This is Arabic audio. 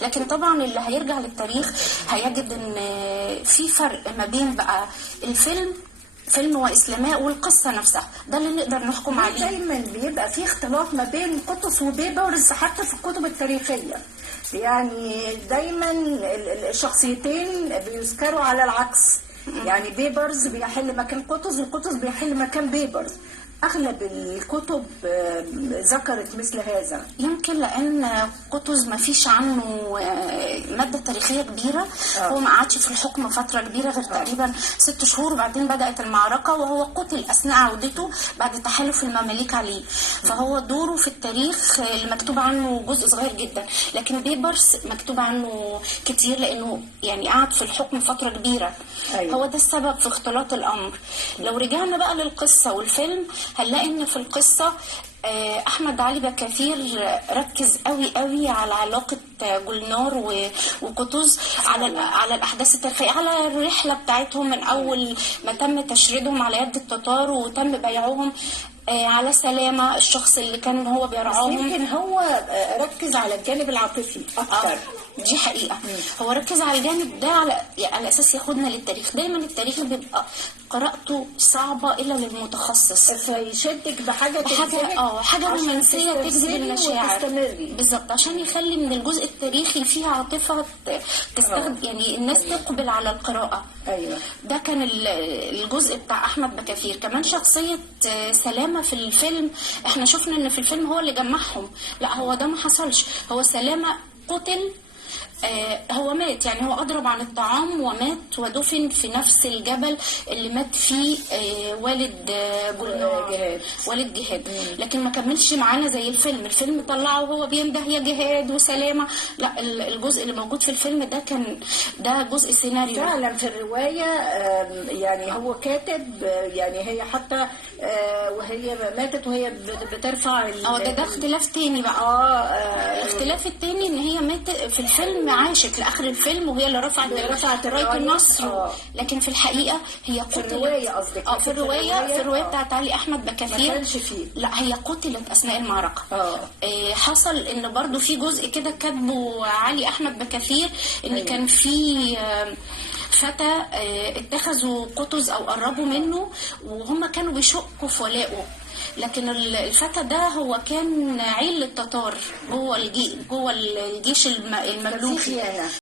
لكن طبعا اللي هيرجع للتاريخ هيجد ان في فرق ما بين بقى فيلم واسلاماء والقصه نفسها، ده اللي نقدر نحكم عليه. دايما بيبقى في اختلاط ما بين قطز وبيبرز حتى في الكتب التاريخيه، يعني دايما الشخصيتين بيذكروا على العكس، يعني بيبرز بيحل مكان قطز وقطز بيحل مكان بيبرز. اغلب الكتب ذكرت مثل هذا، يمكن لان قطز ما فيش عنه ماده تاريخيه كبيره. هو ما قعدش في الحكم فتره كبيره غير تقريبا 6 شهور، وبعدين بدات المعركه وهو قتل اثناء عودته بعد تحالف المماليك عليه. فهو دوره في التاريخ اللي مكتوب عنه جزء صغير جدا، لكن بيبرس مكتوب عنه كتير لانه يعني قعد في الحكم فتره كبيره. أيوة. هو ده السبب في اختلاط الامر. لو رجعنا بقى للقصه والفيلم هنلاقي ان في القصه احمد علي بكثير ركز قوي قوي على علاقه جولنار وقطز، على الاحداث التاريخيه، على الرحله بتاعتهم من اول ما تم تشريدهم على يد التتار وتم بيعهم، على سلامه الشخص اللي كان هو بيرعاهم. يمكن هو ركز على الجانب العاطفي اكتر. دي حقيقه. هو ركز على الجانب ده على اساس ياخدنا للتاريخ. دايما التاريخ بيبقى قراءته صعبه الا للمتخصص، فيشدك بحاجه حاجه رومانسيه تجذب المشاعر وتستمري بالظبط، عشان يخلي من الجزء التاريخي فيه عاطفه تستخدم، يعني الناس تقبل على القراءه. ايوه، ده كان الجزء بتاع احمد بكثير. كمان شخصيه سلامه في الفيلم، احنا شفنا ان في الفيلم هو اللي جمعهم، لا هو ده ما حصلش. هو سلامه قتل، هو مات، يعني هو أضرب عن الطعام ومات ودفن في نفس الجبل اللي مات فيه والد جولنار، والد جهاد. لكن ما كملش معانا زي الفيلم طلعه وهو بينده يا جهاد وسلامة. لا، الجزء اللي موجود في الفيلم ده جزء سيناريو فعلا. في الرواية يعني هو كاتب، يعني هي حتى وهي ماتت وهي بترفع ده اختلاف تاني بقى. الاختلاف التاني ان هي ماتت في الفيلم، عاشت لاخر الفيلم وهي اللي رفعت رايه النصر. لكن في الحقيقه هي قتلت. في الروايه قصدك؟ في الروايه بتاعت علي احمد بكثير ما كانش فيه. لا، هي قتلت اثناء المعركه. حصل ان برضو في جزء كده كاتبه علي احمد بكثير ان كان في فتى اتخذوا قطز او قربوا منه وهم كانوا بيشكوا في ولائه، لكن الفتى ده هو كان عيل للتتار جوه الجيش المملوكي.